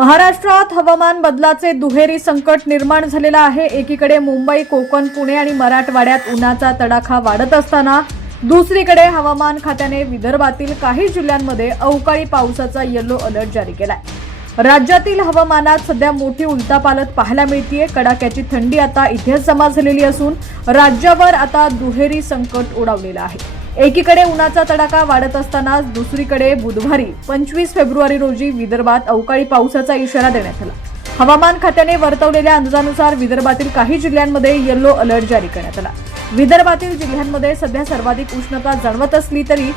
महाराष्ट्रात हवामान बदलाचे दुहेरी संकट निर्माण झालेलं आहे। एकीकडे मुंबई, कोकण, पुणे आणि मराठवाड्यात उन्हाचा तडाखा वाढत असताना दुसरीकडे हवामान खात्याने विदर्भातील काही जिल्ह्यांमध्ये अवकाळी पावसाचा येलो अलर्ट जारी केलाय। राज्यातील हवामानात सध्या मोठी उलटापालट पाहायला मिळतेय। कडाक्याची थंडी आता इथेच जमा झालेली असून राज्यावर आता दुहेरी संकट ओढावलेलं आहे। एकीकडे उन्हाचा तडाखा वाढत असताना दुसरीकडे बुधवारी 25 फेब्रुवारी रोजी विदर्भात अवकाळी पावसाचा इशारा देण्यात आला। हवामान खात्याने वर्तवलेल्या अंदाजानुसार विदर्भातील काही जिल्ह्यांमध्ये येलो अलर्ट जारी करण्यात आला। विदर्भातील जिल्ह्यांमध्ये सध्या सर्वाधिक उष्णता जाणवत असली तरी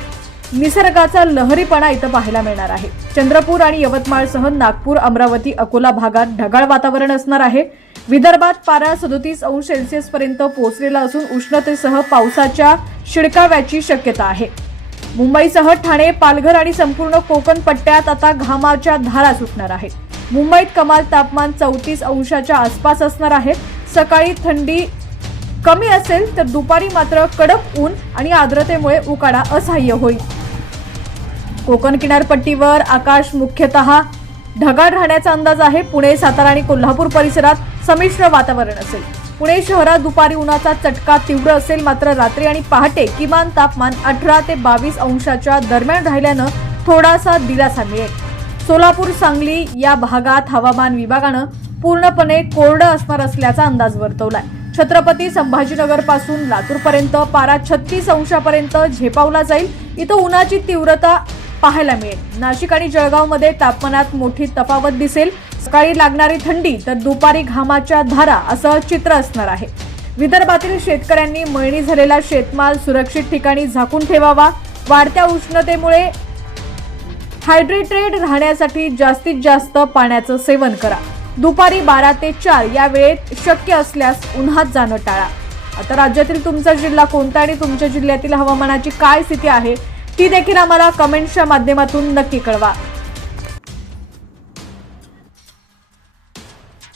निसर्गाचा लहरीपणा इथं पाहायला मिळणार आहे। चंद्रपूर आणि यवतमाळसह नागपूर, अमरावती, अकोला भागात ढगाळ वातावरण असणार आहे। विदर्भात पारा 37 अंश सेल्सिअस पर्यंत पोहोचलेला असून उष्णतेसह पावसाच्या शिडकाव्याची शक्यता आहे। मुंबईसह ठाणे, पालघर आणि संपूर्ण कोकण पट्ट्यात आता घामाच्या धारा सुटणार आहेत। मुंबईत कमाल तापमान 34 अंशाच्या आसपास असणार आहे। सकाळी थंडी कमी असेल तर दुपारी मात्र कडक ऊन आणि आर्द्रतेमुळे उकाडा असह्य होईल। कोकण किनारपट्टीवर आकाश मुख्यतः ढगाळ राहण्याचा अंदाज आहे। पुणे, सातारा आणि कोल्हापूर परिसरात संमिश्र वातावरण असेल। पुणे शहरात दुपारी उन्हाचा चटका तीव्र असेल, मात्र रात्री आणि पहाटे किमान तापमान 18 ते 22 अंशाच्या दरम्यान राहिल्यानं थोडासा दिलासा मिळेल। सोलापूर, सांगली या भागात हवामान विभागानं पूर्णपणे कोरडं असणार असल्याचा अंदाज वर्तवलाय। छत्रपती संभाजीनगर पासून लातूर पर्यंत पारा 36 अंशापर्यंत झेपावला जाईल। इथं उन्हाची तीव्रता पाहायला मिळेल। नाशिक आणि जळगावमध्ये तापमानात मोठी तफावत दिसेल। सकाळी लागणारी थंडी तर दुपारी घामाच्या धारा असं चित्र असणार आहे। विदर्भातील शेतकऱ्यांनी मळणी झालेला शेतमाल सुरक्षित ठिकाणी झाकून ठेवावा। वाढत्या उष्णतेमुळे हायड्रेटेड राहण्यासाठी जास्तीत जास्त पाण्याचं सेवन करा। दुपारी 12 ते 4 या वेळेत शक्य असल्यास उन्हात जाणं टाळा। आता राज्यातील तुमचा जिल्हा कोणता आणि तुमच्या जिल्ह्यातील हवामानाची काय स्थिती आहे ती देखील आम्हाला कमेंट्सच्या माध्यमातून नक्की कळवा।